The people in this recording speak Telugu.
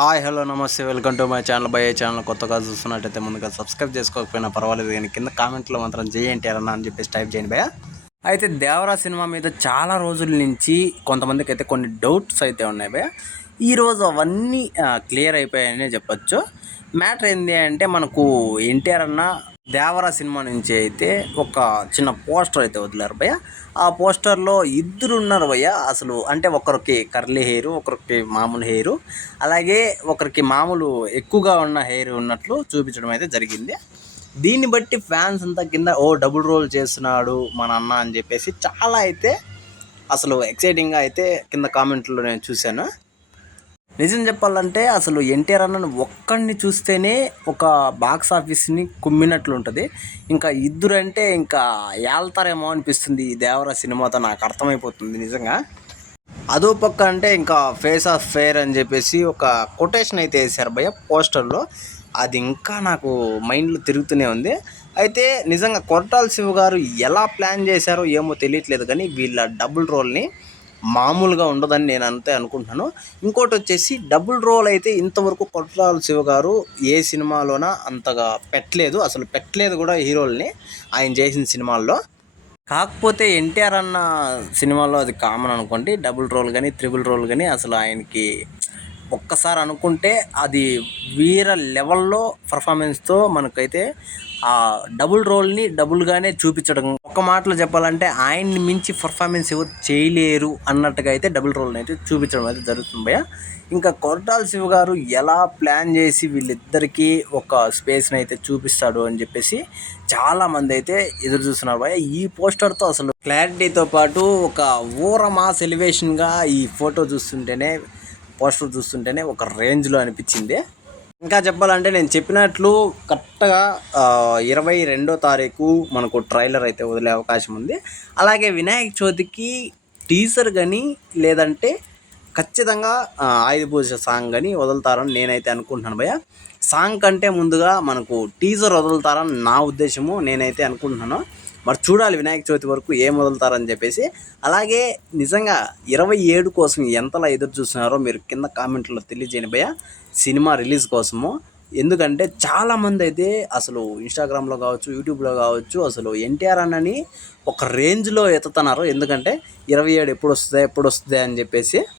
హాయ్ హలో నమస్తే welcome to my channel. By channel కొత్తగా చూస్తున్నట్టయితే ముందుగా సబ్స్క్రైబ్ చేసుకోకపోయినా పర్వాలేదు, కానీ కింద కామెంట్లో మాత్రం జేఎన్టీఆర్ అని చెప్పేసి టైప్ చేయండి భయ్య. అయితే దేవరా సినిమా మీద చాలా రోజుల నుంచి కొంతమందికి అయితే కొన్ని డౌట్స్ అయితే ఉన్నాయి భయ్య. ఈరోజు అవన్నీ క్లియర్ అయిపోయాయనే చెప్పొచ్చు. మ్యాటర్ ఏంటి అంటే మనకు ఎన్టీఆర్ అన్న దేవరా సినిమా నుంచి అయితే ఒక చిన్న పోస్టర్ అయితే వదిలారు భయ్య. ఆ పోస్టర్లో ఇద్దరు ఉన్నారు భయ్య. అసలు అంటే ఒకరికి కర్లీ హెయిర్, ఒకరికి మామూలు హెయిర్, అలాగే ఒకరికి మామూలు ఎక్కువగా ఉన్న హెయిర్ ఉన్నట్లు చూపించడం అయితే జరిగింది. దీన్ని బట్టి ఫ్యాన్స్ అంతా కింద డబుల్ రోల్ చేస్తున్నాడు మన అన్న అని చెప్పేసి చాలా అయితే అసలు ఎక్సైటింగ్గా అయితే కింద కామెంట్లో నేను చూశాను. నిజం చెప్పాలంటే అసలు ఎన్టీఆర్ అన్నను ఒక్కడిని చూస్తేనే ఒక బాక్స్ ఆఫీస్ని కుమ్మినట్లు ఉంటుంది. ఇంకా ఇద్దరు అంటే ఇంకా ఏళ్తారేమో అనిపిస్తుంది ఈ దేవరా సినిమాతో, నాకు అర్థమైపోతుంది నిజంగా. అదో పక్క అంటే ఇంకా ఫేస్ ఆఫ్ ఫేర్ అని చెప్పేసి ఒక కొటేషన్ అయితే వేశారు భయ్య పోస్టర్లో. అది ఇంకా నాకు మైండ్లో తిరుగుతూనే ఉంది. అయితే నిజంగా కొరటాల శివ గారు ఎలా ప్లాన్ చేశారో ఏమో తెలియట్లేదు, కానీ వీళ్ళ డబుల్ రోల్ని మామూలుగా ఉండదని నేను అంతే అనుకుంటున్నాను. ఇంకోటి వచ్చేసి డబుల్ రోల్ అయితే ఇంతవరకు కొరటాల శివ గారు ఏ సినిమాలోన అంతగా అసలు పెట్టలేదు కూడా హీరోల్ని ఆయన చేసిన సినిమాల్లో. కాకపోతే ఎన్టీఆర్ అన్న సినిమాలో అది కామన్ అనుకోండి, డబుల్ రోల్ కానీ త్రిబుల్ రోల్ కానీ అసలు ఆయనకి ఒక్కసారి అనుకుంటే అది వేరే లెవెల్లో పర్ఫార్మెన్స్తో మనకైతే ఆ డబుల్ రోల్ని డబుల్గానే చూపించడం. ఒక మాటలో చెప్పాలంటే ఆయన్ని మించి పర్ఫార్మెన్స్ ఎవరు చేయలేరు అన్నట్టుగా అయితే డబుల్ రోల్ని అయితే చూపించడం అయితే జరుగుతుంది భయ్య. ఇంకా కొరటాల శివ గారు ఎలా ప్లాన్ చేసి వీళ్ళిద్దరికీ ఒక స్పేస్ని అయితే చూపిస్తాడు అని చెప్పేసి చాలామంది అయితే ఎదురు చూస్తున్నారు భయ్య. ఈ పోస్టర్తో అసలు క్లారిటీతో పాటు ఒక మాస్ ఎలివేషన్గా ఈ ఫోటో చూస్తుంటేనే, పోస్టర్ చూస్తుంటేనే ఒక రేంజ్లో అనిపించింది. ఇంకా చెప్పాలంటే నేను చెప్పినట్లు కరెక్ట్గా 22వ తారీఖు మనకు ట్రైలర్ అయితే వదిలే అవకాశం ఉంది. అలాగే వినాయక చవితికి టీజర్ కానీ లేదంటే ఖచ్చితంగా ఆయుధ పూజ సాంగ్ కానీ వదులుతారని నేనైతే అనుకుంటున్నాను భయ్య. సాంగ్ కంటే ముందుగా మనకు టీజర్ వదులుతారని నా ఉద్దేశము, నేనైతే అనుకుంటున్నాను. మరి చూడాలి వినాయక చవితి వరకు ఏం వదులుతారని చెప్పేసి. అలాగే నిజంగా 27 కోసం ఎంతలా ఎదురు చూస్తున్నారో మీరు కింద కామెంట్లో తెలియజేయండి భయ్య సినిమా రిలీజ్ కోసము. ఎందుకంటే చాలామంది అయితే అసలు ఇన్స్టాగ్రామ్లో కావచ్చు, యూట్యూబ్లో కావచ్చు అసలు ఎన్టీఆర్ అన్నని ఒక రేంజ్లో ఎత్తుతున్నారు. ఎందుకంటే 27 ఎప్పుడు వస్తుంది అని చెప్పేసి.